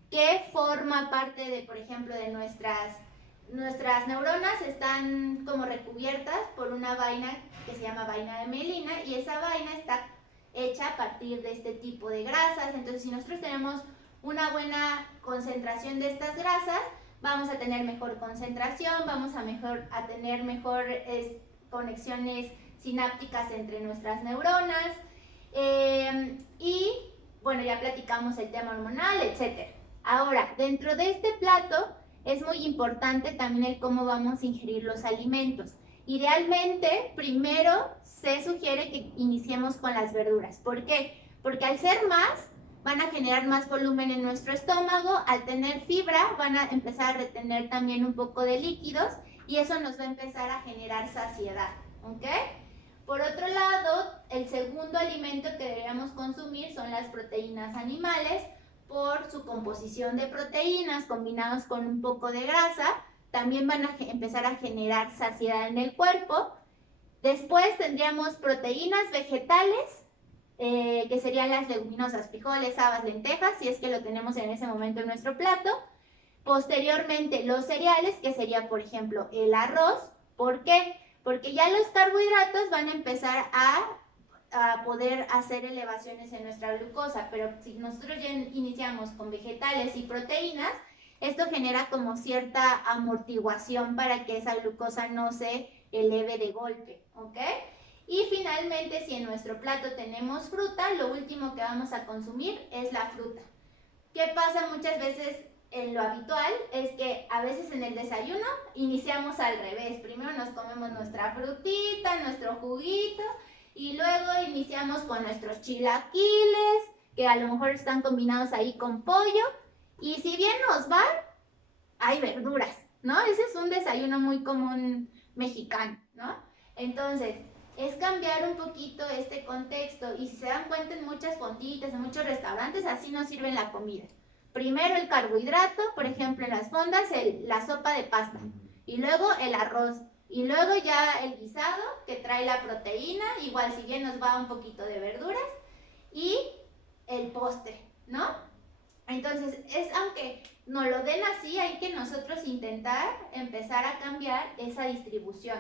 que forma parte de, por ejemplo, de nuestras neuronas. Están como recubiertas por una vaina que se llama vaina de mielina, y esa vaina está hecha a partir de este tipo de grasas. Entonces, si nosotros tenemos una buena concentración de estas grasas, vamos a tener mejor concentración, vamos a tener mejores conexiones sinápticas entre nuestras neuronas, y bueno, ya platicamos el tema hormonal, etc. Ahora, dentro de este plato es muy importante también el cómo vamos a ingerir los alimentos. Idealmente, primero se sugiere que iniciemos con las verduras. ¿Por qué? Porque al ser más, van a generar más volumen en nuestro estómago. Al tener fibra, van a empezar a retener también un poco de líquidos y eso nos va a empezar a generar saciedad, ¿ok? Por otro lado, el segundo alimento que deberíamos consumir son las proteínas animales, por su composición de proteínas combinados con un poco de grasa. También van a empezar a generar saciedad en el cuerpo. Después tendríamos proteínas vegetales, que serían las leguminosas, frijoles, habas, lentejas, si es que lo tenemos en ese momento en nuestro plato. Posteriormente los cereales, que sería por ejemplo el arroz. ¿Por qué? Porque ya los carbohidratos van a empezar a poder hacer elevaciones en nuestra glucosa, pero si nosotros ya iniciamos con vegetales y proteínas, esto genera como cierta amortiguación para que esa glucosa no se eleve de golpe, ¿ok? Y finalmente, si en nuestro plato tenemos fruta, lo último que vamos a consumir es la fruta. ¿Qué pasa muchas veces lo habitual es que a veces en el desayuno iniciamos al revés. Primero nos comemos nuestra frutita, nuestro juguito y luego iniciamos con nuestros chilaquiles, que a lo mejor están combinados ahí con pollo. Y si bien nos va, hay verduras, ¿no? Ese es un desayuno muy común mexicano, ¿no? Entonces, es cambiar un poquito este contexto. Y si se dan cuenta, en muchas fonditas, en muchos restaurantes, así nos sirven la comida. Primero el carbohidrato, por ejemplo, en las fondas, la sopa de pasta. Y luego el arroz. Y luego ya el guisado, que trae la proteína, igual si bien nos va un poquito de verduras. Y el postre, ¿no? Entonces, aunque nos lo den así, hay que nosotros intentar empezar a cambiar esa distribución.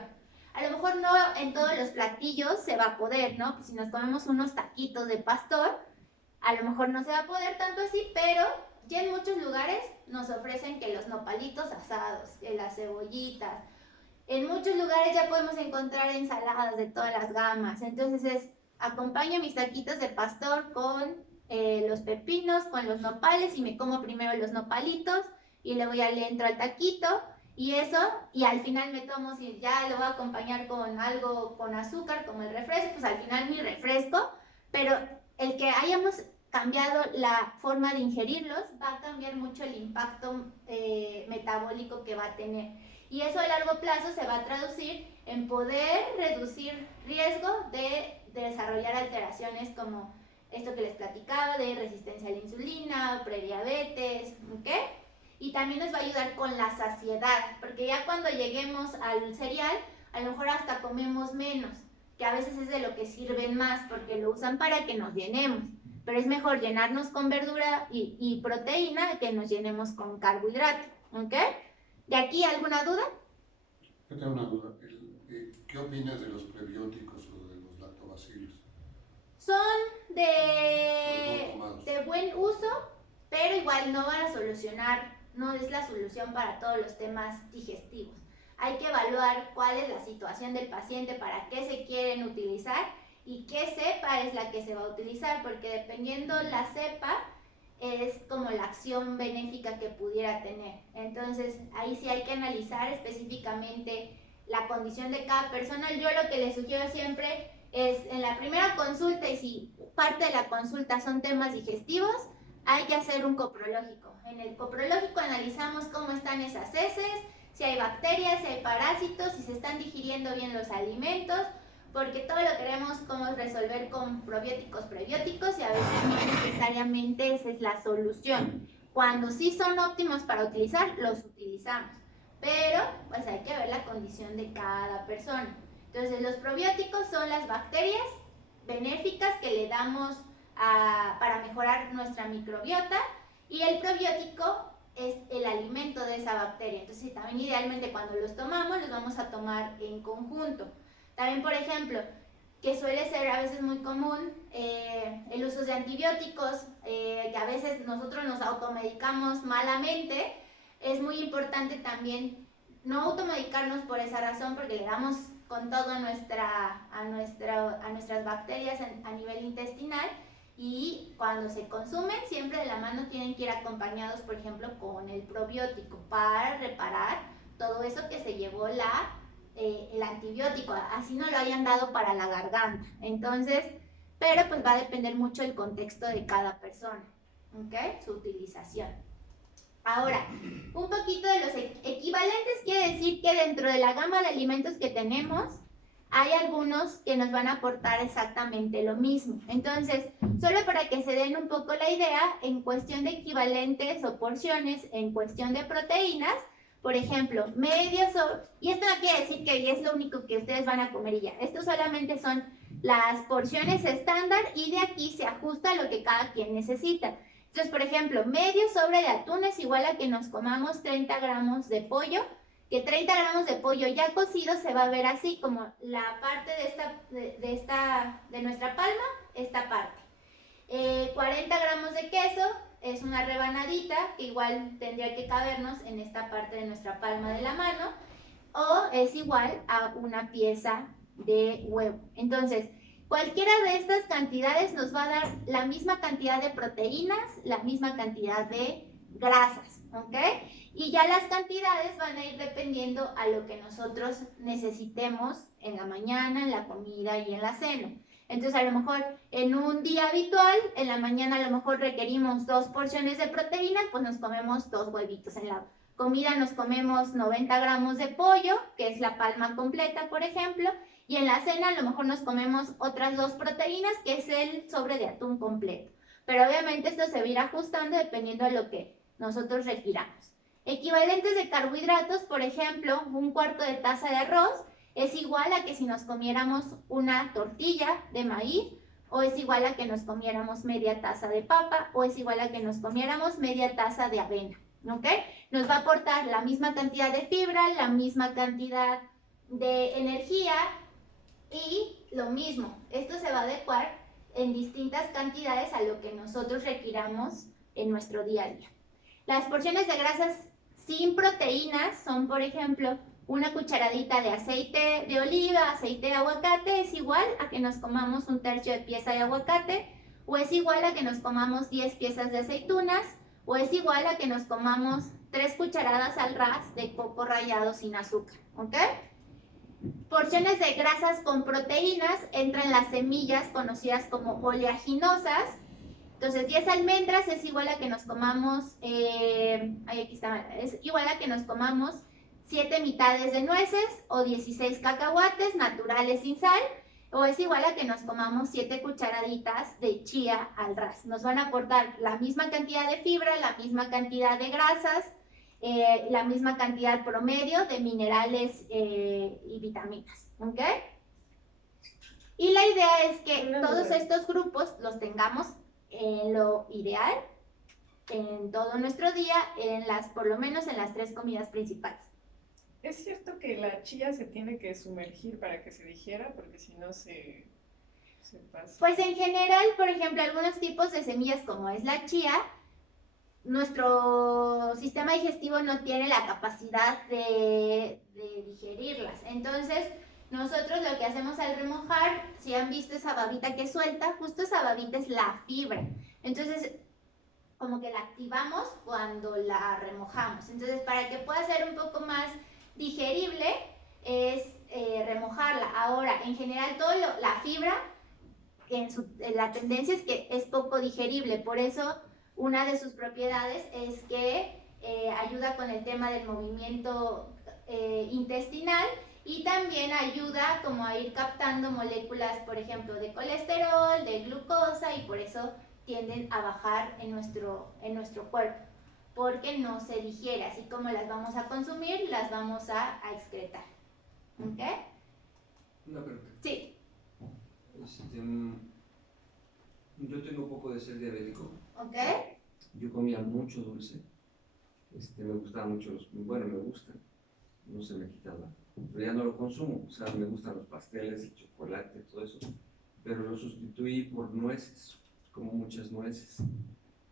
A lo mejor no en todos los platillos se va a poder, ¿no? Pues si nos comemos unos taquitos de pastor, a lo mejor no se va a poder tanto así, pero ya en muchos lugares nos ofrecen que los nopalitos asados, que las cebollitas. En muchos lugares ya podemos encontrar ensaladas de todas las gamas. Entonces acompaño mis taquitos de pastor con los pepinos, con los nopales y me como primero los nopalitos y luego ya le entro al taquito. Y eso, y al final me tomo, si ya lo voy a acompañar con algo con azúcar, como el refresco, pues al final mi refresco, pero el que hayamos cambiado la forma de ingerirlos va a cambiar mucho el impacto metabólico que va a tener. Y eso a largo plazo se va a traducir en poder reducir riesgo de desarrollar alteraciones como esto que les platicaba, de resistencia a la insulina, prediabetes, ¿ok? Y también nos va a ayudar con la saciedad, porque ya cuando lleguemos al cereal, a lo mejor hasta comemos menos, que a veces es de lo que sirven más, porque lo usan para que nos llenemos. Pero es mejor llenarnos con verdura y proteína que nos llenemos con carbohidrato, ¿ok? ¿De aquí alguna duda? Yo tengo una duda. ¿Qué opinas de los prebióticos o de los lactobacilos? Son de buen uso, pero igual no van a solucionar, no es la solución para todos los temas digestivos. Hay que evaluar cuál es la situación del paciente, para qué se quieren utilizar y qué cepa es la que se va a utilizar, porque dependiendo la cepa es como la acción benéfica que pudiera tener. Entonces ahí sí hay que analizar específicamente la condición de cada persona. Yo lo que les sugiero siempre es en la primera consulta, y si parte de la consulta son temas digestivos, hay que hacer un coprológico. En el coprológico analizamos cómo están esas heces, si hay bacterias, si hay parásitos, si se están digiriendo bien los alimentos, porque todo lo queremos como resolver con probióticos, prebióticos, y a veces no necesariamente esa es la solución. Cuando sí son óptimos para utilizar, los utilizamos, pero pues hay que ver la condición de cada persona. Entonces los probióticos son las bacterias benéficas que le damos para mejorar nuestra microbiota, y el probiótico es el alimento de esa bacteria. Entonces también idealmente cuando los tomamos, los vamos a tomar en conjunto. También, por ejemplo, que suele ser a veces muy común el uso de antibióticos, que a veces nosotros nos automedicamos malamente. Es muy importante también no automedicarnos por esa razón, porque le damos con todo a nuestras bacterias a nivel intestinal, y cuando se consumen siempre de la mano tienen que ir acompañados, por ejemplo, con el probiótico para reparar todo eso que se llevó el antibiótico, así no lo hayan dado para la garganta. Entonces, pero pues va a depender mucho del contexto de cada persona, ¿ok? Su utilización. Ahora, un poquito de los equivalentes quiere decir que dentro de la gama de alimentos que tenemos, hay algunos que nos van a aportar exactamente lo mismo. Entonces, solo para que se den un poco la idea, en cuestión de equivalentes o porciones, en cuestión de proteínas, por ejemplo, y esto no quiere decir que es lo único que ustedes van a comer y ya. Esto solamente son las porciones estándar, y de aquí se ajusta a lo que cada quien necesita. Entonces, por ejemplo, medio sobre de atún es igual a que nos comamos 30 gramos de pollo, que 30 gramos de pollo ya cocido se va a ver así, como la parte de nuestra palma, esta parte. 40 gramos de queso es una rebanadita que igual tendría que cabernos en esta parte de nuestra palma de la mano, o es igual a una pieza de huevo. Entonces, cualquiera de estas cantidades nos va a dar la misma cantidad de proteínas, la misma cantidad de grasas, ¿ok? Y ya las cantidades van a ir dependiendo a lo que nosotros necesitemos en la mañana, en la comida y en la cena. Entonces, a lo mejor en un día habitual, en la mañana a lo mejor requerimos 2 porciones de proteína, pues nos comemos 2 huevitos. En la comida nos comemos 90 gramos de pollo, que es la palma completa, por ejemplo, y en la cena a lo mejor nos comemos otras 2 proteínas, que es el sobre de atún completo. Pero obviamente esto se va a ir ajustando dependiendo de lo que nosotros requiramos. Equivalentes de carbohidratos, por ejemplo, 1/4 de taza de arroz es igual a que si nos comiéramos una tortilla de maíz, o es igual a que nos comiéramos media taza de papa, o es igual a que nos comiéramos media taza de avena, ¿ok? Nos va a aportar la misma cantidad de fibra, la misma cantidad de energía y lo mismo. Esto se va a adecuar en distintas cantidades a lo que nosotros requiramos en nuestro día a día. Las porciones de grasas sin proteínas son, por ejemplo, una cucharadita de aceite de oliva, aceite de aguacate, es igual a que nos comamos 1/3 de pieza de aguacate, o es igual a que nos comamos 10 piezas de aceitunas, o es igual a que nos comamos 3 cucharadas al ras de coco rallado sin azúcar, ¿ok? Porciones de grasas con proteínas entran las semillas conocidas como oleaginosas. Entonces 10 almendras es igual a que nos comamos, es igual a que nos comamos 7 mitades de nueces o 16 cacahuates naturales sin sal, o es igual a que nos comamos 7 cucharaditas de chía al ras. Nos van a aportar la misma cantidad de fibra, la misma cantidad de grasas, la misma cantidad promedio de minerales y vitaminas, ¿ok? Y la idea es que todos estos grupos los tengamos en lo ideal, en todo nuestro día, por lo menos en las 3 comidas principales. ¿Es cierto que la chía se tiene que sumergir para que se digiera? Porque si no se pasa. Pues en general, por ejemplo, algunos tipos de semillas como es la chía, nuestro sistema digestivo no tiene la capacidad de digerirlas. Entonces, nosotros lo que hacemos al remojar, si han visto esa babita que suelta, justo esa babita es la fibra. Entonces, como que la activamos cuando la remojamos. Entonces, para que pueda ser un poco más digerible, es remojarla. Ahora, en general, la fibra, la tendencia es que es poco digerible. Por eso, una de sus propiedades es que ayuda con el tema del movimiento intestinal, y también ayuda como a ir captando moléculas, por ejemplo, de colesterol, de glucosa, y por eso tienden a bajar en nuestro cuerpo, porque no se digiere. Así como las vamos a consumir, las vamos a excretar. ¿Ok? Una pregunta. Sí. Yo tengo un poco de ser diabético. ¿Ok? Yo comía mucho dulce. Me gustaban mucho me gustan. No se me quitaba. Pero ya no lo consumo. O sea, me gustan los pasteles, el chocolate, todo eso. Pero lo sustituí por nueces. Como muchas nueces.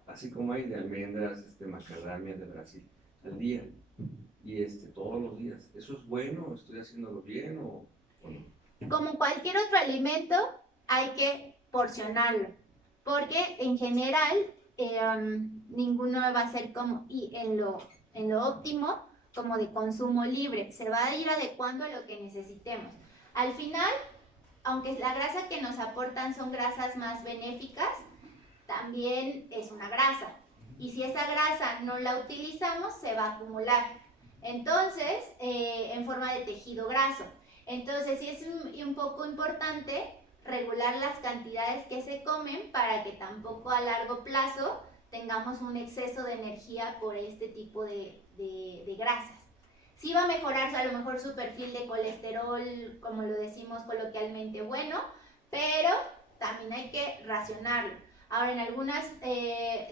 Así como hay de almendras, macadamia de Brasil, al día. Y todos los días. ¿Eso es bueno? ¿Estoy haciéndolo bien o no? Como cualquier otro alimento, hay que porcionarlo, porque en general ninguno va a ser como en lo óptimo, como de consumo libre. Se va a ir adecuando a lo que necesitemos. Al final, aunque la grasa que nos aportan son grasas más benéficas, también es una grasa. Y si esa grasa no la utilizamos, se va a acumular. Entonces, en forma de tejido graso. Entonces, sí es un poco importante regular las cantidades que se comen para que tampoco a largo plazo tengamos un exceso de energía por este tipo de grasas. Sí va a mejorar a lo mejor su perfil de colesterol, como lo decimos coloquialmente, bueno, pero también hay que racionarlo. Ahora, en algunas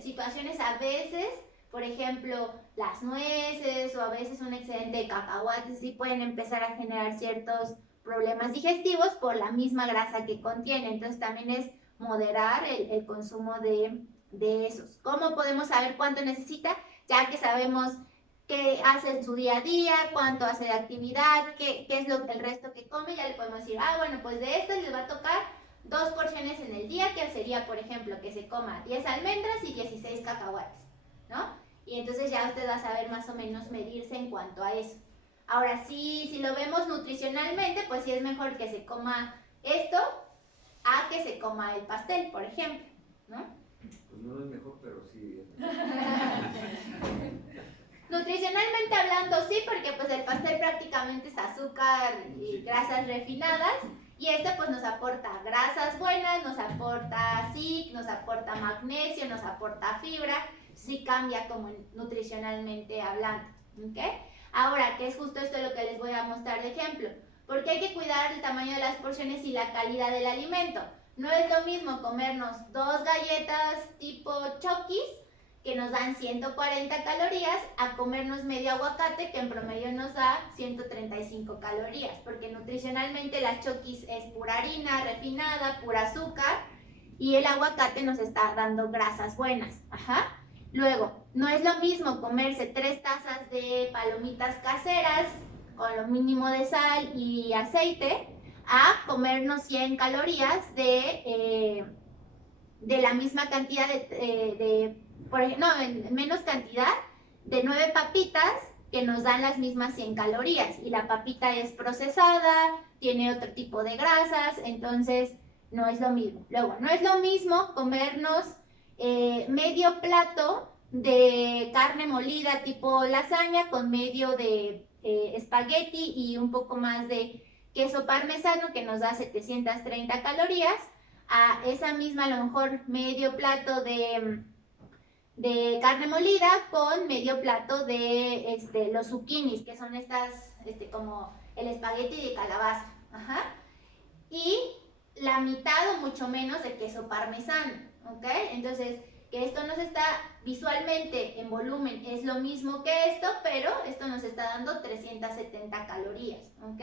situaciones, a veces, por ejemplo, las nueces o a veces un excedente de cacahuates sí pueden empezar a generar ciertos problemas digestivos por la misma grasa que contiene. Entonces también es moderar el consumo de esos. ¿Cómo podemos saber cuánto necesita? Ya que sabemos qué hace en su día a día, cuánto hace de actividad, qué es el resto que come, ya le podemos decir, bueno, pues de esto les va a tocar 2 porciones en el día, que sería, por ejemplo, que se coma 10 almendras y 16 cacahuates, ¿no? y entonces ya usted va a saber más o menos medirse en cuanto a eso. Ahora, si lo vemos nutricionalmente, pues sí es mejor que se coma esto a que se coma el pastel, por ejemplo, ¿no? Pues no es mejor, pero sí. Nutricionalmente hablando, sí, porque pues el pastel prácticamente es azúcar y grasas refinadas, y este pues nos aporta grasas buenas, nos aporta zinc, nos aporta magnesio, nos aporta fibra, sí cambia como nutricionalmente hablando, ¿ok? Ahora, que es justo esto lo que les voy a mostrar de ejemplo, porque hay que cuidar el tamaño de las porciones y la calidad del alimento. No es lo mismo comernos 2 galletas tipo Chokis, que nos dan 140 calorías, a comernos medio aguacate, que en promedio nos da 135 calorías, porque nutricionalmente las Chokis es pura harina refinada, pura azúcar, y el aguacate nos está dando grasas buenas. Ajá. Luego, no es lo mismo comerse 3 tazas de palomitas caseras, con lo mínimo de sal y aceite, a comernos 100 calorías de la misma cantidad en menos cantidad de 9 papitas que nos dan las mismas 100 calorías, y la papita es procesada, tiene otro tipo de grasas, entonces no es lo mismo. Luego, no es lo mismo comernos medio plato de carne molida tipo lasaña con medio de espagueti y un poco más de queso parmesano, que nos da 730 calorías, a esa misma a lo mejor medio plato de carne molida con medio plato de los zucchinis, que son estas como el espagueti de calabaza. Ajá. Y la mitad o mucho menos de queso parmesano, ¿ok? Entonces, que esto nos está visualmente en volumen es lo mismo que esto, pero esto nos está dando 370 calorías, ¿ok?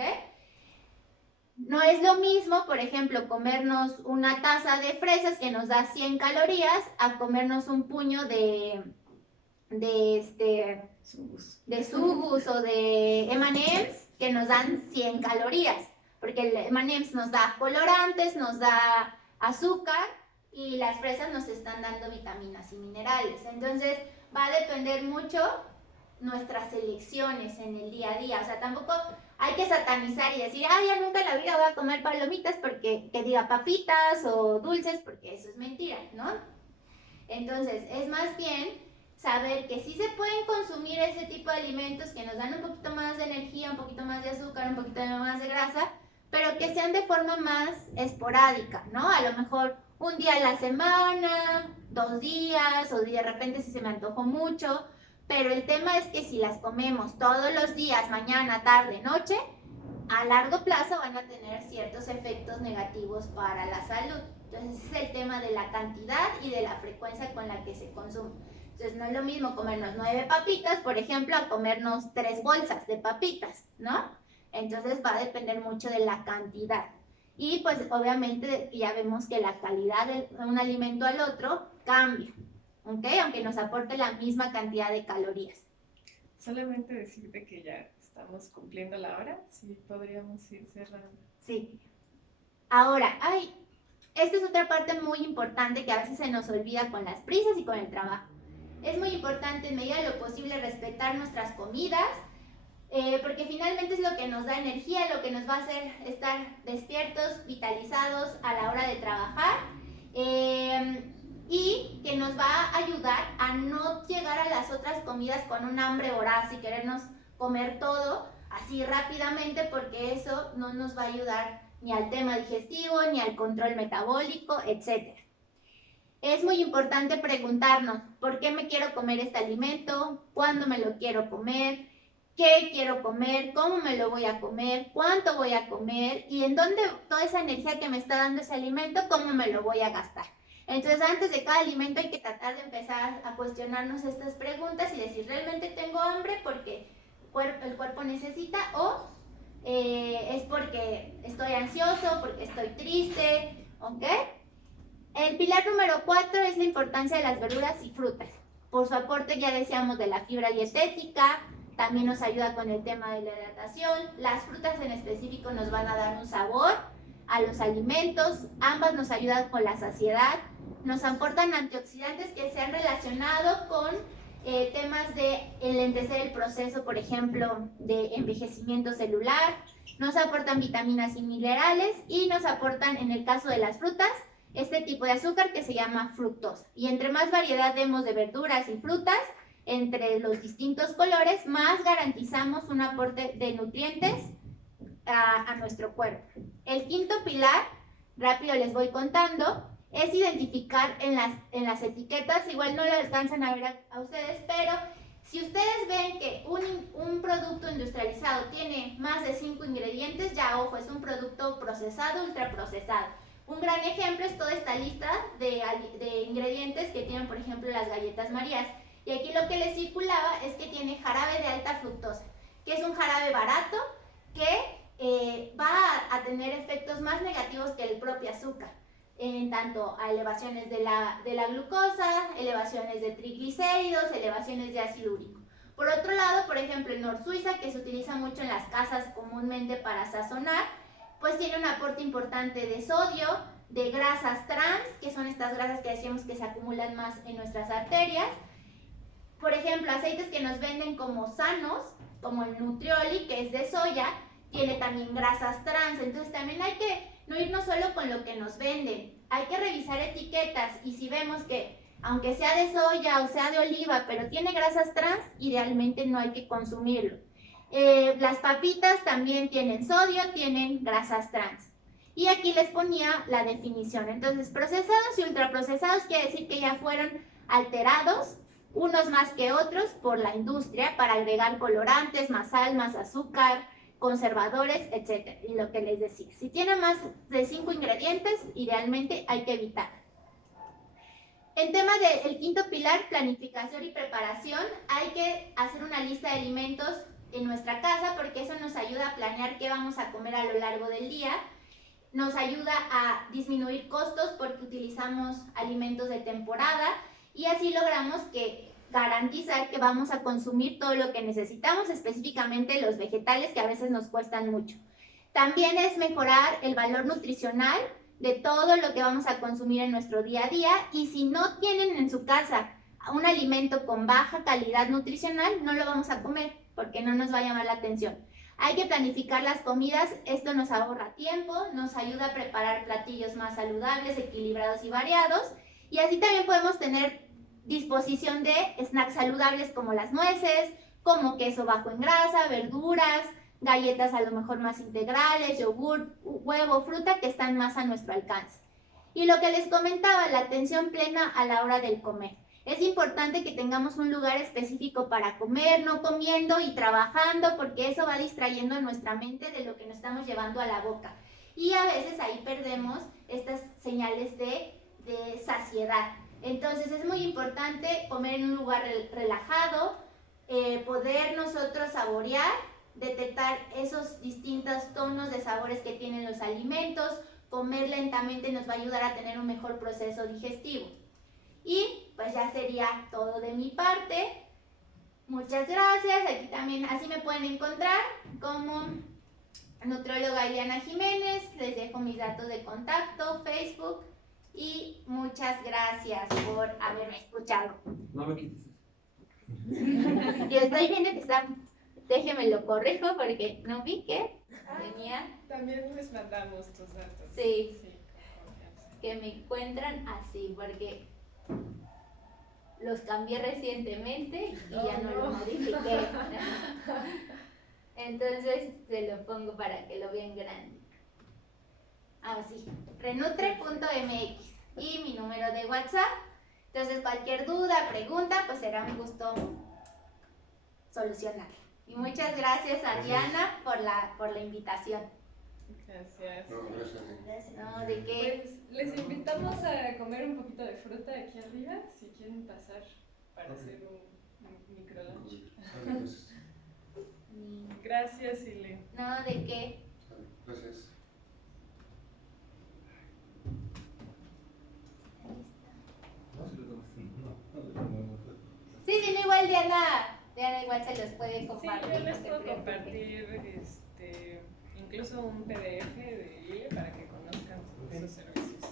No es lo mismo, por ejemplo, comernos una taza de fresas que nos da 100 calorías a comernos un puño de Subus o de M&M's que nos dan 100 calorías, porque el M&M's nos da colorantes, nos da azúcar, y las fresas nos están dando vitaminas y minerales. Entonces va a depender mucho nuestras elecciones en el día a día. O sea, tampoco hay que satanizar y decir, ya nunca en la vida voy a comer palomitas porque que diga papitas o dulces, porque eso es mentira, ¿no? Entonces es más bien saber que sí se pueden consumir ese tipo de alimentos que nos dan un poquito más de energía, un poquito más de azúcar, un poquito más de grasa, pero que sean de forma más esporádica, ¿no? A lo mejor un día a la semana, 2 días, o de repente si se me antojó mucho, pero el tema es que si las comemos todos los días, mañana, tarde, noche, a largo plazo van a tener ciertos efectos negativos para la salud. Entonces ese es el tema de la cantidad y de la frecuencia con la que se consume. Entonces no es lo mismo comernos 9 papitas, por ejemplo, a comernos 3 bolsas de papitas, ¿no? Entonces va a depender mucho de la cantidad. Y pues obviamente ya vemos que la calidad de un alimento al otro cambia, ¿ok? Aunque nos aporte la misma cantidad de calorías. Solamente decirte que ya estamos cumpliendo la hora, sí podríamos ir cerrando. Sí. Ahora, esta es otra parte muy importante que a veces se nos olvida con las prisas y con el trabajo. Es muy importante en medida de lo posible respetar nuestras comidas, porque finalmente es lo que nos da energía, lo que nos va a hacer estar despiertos, vitalizados a la hora de trabajar, y que nos va a ayudar a no llegar a las otras comidas con un hambre voraz y querernos comer todo así rápidamente, porque eso no nos va a ayudar ni al tema digestivo, ni al control metabólico, etc. Es muy importante preguntarnos, ¿por qué me quiero comer este alimento? ¿Cuándo me lo quiero comer? ¿Qué quiero comer? ¿Cómo me lo voy a comer? ¿Cuánto voy a comer? ¿Y en dónde toda esa energía que me está dando ese alimento, cómo me lo voy a gastar? Entonces, antes de cada alimento hay que tratar de empezar a cuestionarnos estas preguntas y decir, ¿realmente tengo hambre porque el cuerpo necesita o es porque estoy ansioso, porque estoy triste? ¿Ok? El pilar número 4 es la importancia de las verduras y frutas. Por su aporte, ya decíamos, de la fibra dietética, también nos ayuda con el tema de la hidratación. Las frutas en específico nos van a dar un sabor a los alimentos, ambas nos ayudan con la saciedad, nos aportan antioxidantes que se han relacionado con temas de enlentecer el proceso, por ejemplo, de envejecimiento celular, nos aportan vitaminas y minerales y nos aportan, en el caso de las frutas, este tipo de azúcar que se llama fructosa. Y entre más variedad demos de verduras y frutas, entre los distintos colores, más garantizamos un aporte de nutrientes a nuestro cuerpo. El quinto pilar, rápido les voy contando, es identificar en las etiquetas, igual no lo alcanzan a ver a ustedes, pero si ustedes ven que un producto industrializado tiene más de 5 ingredientes, ya ojo, es un producto procesado, ultraprocesado. Un gran ejemplo es toda esta lista de ingredientes que tienen, por ejemplo, las galletas Marías. Y aquí lo que les circulaba es que tiene jarabe de alta fructosa, que es un jarabe barato que va a tener efectos más negativos que el propio azúcar, en tanto a elevaciones de la glucosa, elevaciones de triglicéridos, elevaciones de ácido úrico. Por otro lado, por ejemplo, el Nor Suiza, que se utiliza mucho en las casas comúnmente para sazonar, pues tiene un aporte importante de sodio, de grasas trans, que son estas grasas que decíamos que se acumulan más en nuestras arterias. Por ejemplo, aceites que nos venden como sanos, como el Nutrioli, que es de soya, tiene también grasas trans. Entonces también hay que no irnos solo con lo que nos venden, hay que revisar etiquetas y si vemos que aunque sea de soya o sea de oliva, pero tiene grasas trans, idealmente no hay que consumirlo. Las papitas también tienen sodio, tienen grasas trans. Y aquí les ponía la definición. Entonces, procesados y ultraprocesados quiere decir que ya fueron alterados, unos más que otros, por la industria para agregar colorantes, más sal, más azúcar, conservadores, etc. Y lo que les decía, si tiene más de 5 ingredientes, idealmente hay que evitar. En tema del quinto pilar, planificación y preparación, hay que hacer una lista de alimentos en nuestra casa porque eso nos ayuda a planear qué vamos a comer a lo largo del día, nos ayuda a disminuir costos porque utilizamos alimentos de temporada y así logramos garantizar que vamos a consumir todo lo que necesitamos, específicamente los vegetales que a veces nos cuestan mucho. También es mejorar el valor nutricional de todo lo que vamos a consumir en nuestro día a día y si no tienen en su casa un alimento con baja calidad nutricional, no lo vamos a comer porque no nos va a llamar la atención. Hay que planificar las comidas, esto nos ahorra tiempo, nos ayuda a preparar platillos más saludables, equilibrados y variados y así también podemos tener disposición de snacks saludables como las nueces, como queso bajo en grasa, verduras, galletas a lo mejor más integrales, yogur, huevo, fruta que están más a nuestro alcance. Y lo que les comentaba, la atención plena a la hora del comer. Es importante que tengamos un lugar específico para comer, no comiendo y trabajando, porque eso va distrayendo nuestra mente de lo que nos estamos llevando a la boca. Y a veces ahí perdemos estas señales de saciedad. Entonces es muy importante comer en un lugar relajado, poder nosotros saborear, detectar esos distintos tonos de sabores que tienen los alimentos, comer lentamente nos va a ayudar a tener un mejor proceso digestivo. Y pues ya sería todo de mi parte. Muchas gracias. Aquí también así me pueden encontrar como nutrióloga Ileana Jiménez. Les dejo mis datos de contacto, Facebook. Y muchas gracias por haberme escuchado. No me quites eso. Yo estoy viendo que están... Déjenme lo corrijo porque no vi que tenía... También les mandamos tus datos. Sí. Sí, con confianza. Que me encuentran así porque los cambié recientemente y ya no lo modifiqué. Entonces se lo pongo para que lo vean grande. Así, renutre.mx y mi número de WhatsApp. Entonces cualquier duda, pregunta, pues será un gusto solucionar. Y muchas gracias a Diana por la invitación. Gracias. No, gracias a ti. No, ¿de qué? Pues les invitamos a comer un poquito de fruta aquí arriba, si quieren pasar para hacer un micro lunch. Gracias. Gracias, Ile. No, ¿de qué? Gracias. Sí, no, igual Diana igual se los puede Sí, compartir. yo no les se puedo preocupen. compartir incluso un PDF de Ile para que conozcan sus servicios.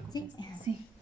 preocupes. Sí. Sí.